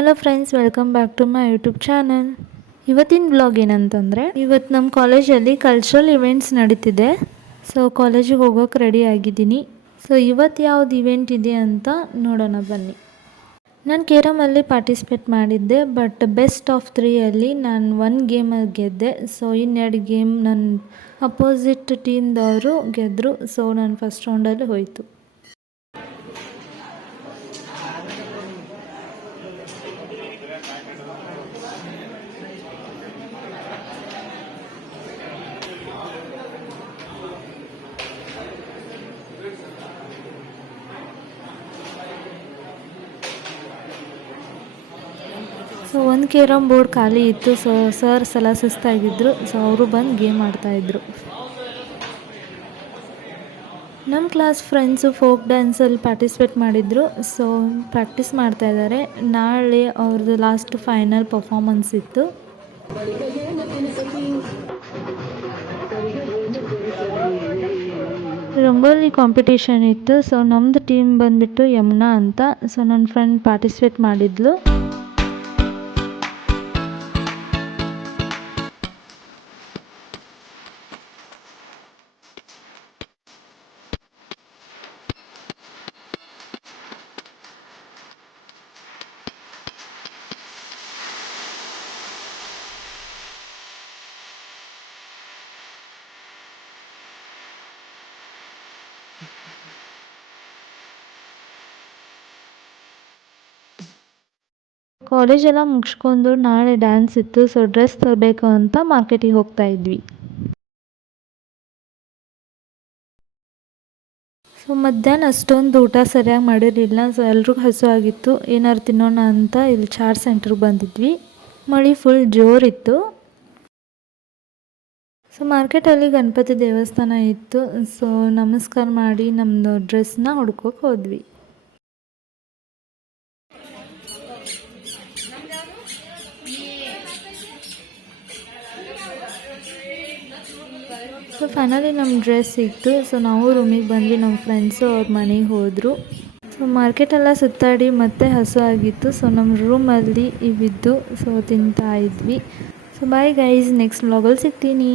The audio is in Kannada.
Hello friends, welcome back to my YouTube channel. ಇವತ್ತಿನ ಬ್ಲಾಗ್ ಏನಂತಂದರೆ, ಇವತ್ತು ನಮ್ಮ ಕಾಲೇಜಲ್ಲಿ ಕಲ್ಚರಲ್ ಇವೆಂಟ್ಸ್ ನಡೀತಿದೆ. ಸೊ ಕಾಲೇಜಿಗೆ ಹೋಗೋಕೆ ರೆಡಿ ಆಗಿದ್ದೀನಿ. ಸೊ ಇವತ್ತು ಯಾವ್ದು ಇವೆಂಟ್ ಇದೆ ಅಂತ ನೋಡೋಣ ಬನ್ನಿ. ನಾನು ಕೇರಮಲ್ಲಿ ಪಾರ್ಟಿಸಿಪೇಟ್ ಮಾಡಿದ್ದೆ, ಬಟ್ ಬೆಸ್ಟ್ ಆಫ್ 3ಅಲ್ಲಿ ನಾನು 1 ಗೇಮಲ್ಲಿ ಗೆದ್ದೆ. ಸೊ ಇನ್ನೆರಡು ಗೇಮ್ ನನ್ನ ಅಪೋಸಿಟ್ ಟೀಮ್ದವರು ಗೆದ್ದರು. ಸೊ ನಾನು ಫಸ್ಟ್ ರೌಂಡಲ್ಲಿ ಹೋಯಿತು. ಸೊ ಒಂದು ಕೇರಮ್ ಬೋರ್ಡ್ ಖಾಲಿ ಇತ್ತು. ಸೊ ಸರ್ಸ್ ಎಲ್ಲ ಸುಸ್ತಾಗಿದ್ದರು. ಸೊ ಅವರು ಬಂದು ಗೇಮ್ ಆಡ್ತಾಯಿದ್ರು. ನಮ್ಮ ಕ್ಲಾಸ್ ಫ್ರೆಂಡ್ಸು ಫೋಕ್ ಡ್ಯಾನ್ಸಲ್ಲಿ ಪಾರ್ಟಿಸಿಪೇಟ್ ಮಾಡಿದರು. ಸೊ ಪ್ರಾಕ್ಟೀಸ್ ಮಾಡ್ತಾಯಿದ್ದಾರೆ. ನಾಳೆ ಅವ್ರದ್ದು ಲಾಸ್ಟ್ ಫೈನಲ್ ಪರ್ಫಾರ್ಮೆನ್ಸ್ ಇತ್ತು. ರಂಗೋಲಿ ಕಾಂಪಿಟೇಷನ್ ಇತ್ತು. ಸೊ ನಮ್ಮದು ಟೀಮ್ ಬಂದುಬಿಟ್ಟು ಯಮುನಾ ಅಂತ. ಸೊ ನನ್ನ ಫ್ರೆಂಡ್ ಪಾರ್ಟಿಸಿಪೇಟ್ ಮಾಡಿದ್ಲು. ಕಾಲೇಜೆಲ್ಲ ಮುಗಿಸ್ಕೊಂಡು ನಾಳೆ ಡ್ಯಾನ್ಸ್ ಇತ್ತು. ಸೊ ಡ್ರೆಸ್ ತರಬೇಕು ಅಂತ ಮಾರ್ಕೆಟಿಗೆ ಹೋಗ್ತಾ ಇದ್ವಿ. ಸೊ ಮಧ್ಯಾಹ್ನ ಅಷ್ಟೊಂದು ಊಟ ಸರಿಯಾಗಿ ಮಾಡಿರಲಿಲ್ಲ. ಸೊ ಎಲ್ರಿಗೂ ಹಸು ಆಗಿತ್ತು. ಏನಾದ್ರು ತಿನ್ನೋಣ ಅಂತ ಇಲ್ಲಿ ಚಾಟ್ ಸೆಂಟ್ರಿಗೆ ಬಂದಿದ್ವಿ. ಮಳೆ ಫುಲ್ ಜೋರಿತ್ತು. ಸೊ ಮಾರ್ಕೆಟಲ್ಲಿ ಗಣಪತಿ ದೇವಸ್ಥಾನ ಇತ್ತು. ಸೊ ನಮಸ್ಕಾರ ಮಾಡಿ ನಮ್ಮದು ಡ್ರೆಸ್ನ ಹುಡ್ಕೋಕೆ ಹೋದ್ವಿ. ಸೊ ಫೈನಲಿ ನಮ್ಮ ಡ್ರೆಸ್ ಸಿಕ್ತು. ಸೊ ನಾವು ರೂಮಿಗೆ ಬಂದ್ವಿ. ನಮ್ಮ ಫ್ರೆಂಡ್ಸು ಅವ್ರ ಮನೆಗೆ ಹೋದರು. ಸೊ ಮಾರ್ಕೆಟೆಲ್ಲ ಸುತ್ತಾಡಿ ಮತ್ತೆ ಹಸು ಆಗಿತ್ತು. ಸೊ ನಮ್ಮ ರೂಮಲ್ಲಿ ಇವಿದ್ದು ಸೊ ತಿಂತಾ ಇದ್ವಿ. ಸೊ ಬಾಯ್ ಗೈಸ್, ನೆಕ್ಸ್ಟ್ ವ್ಲಾಗಲ್ಲಿ ಸಿಗ್ತೀನಿ.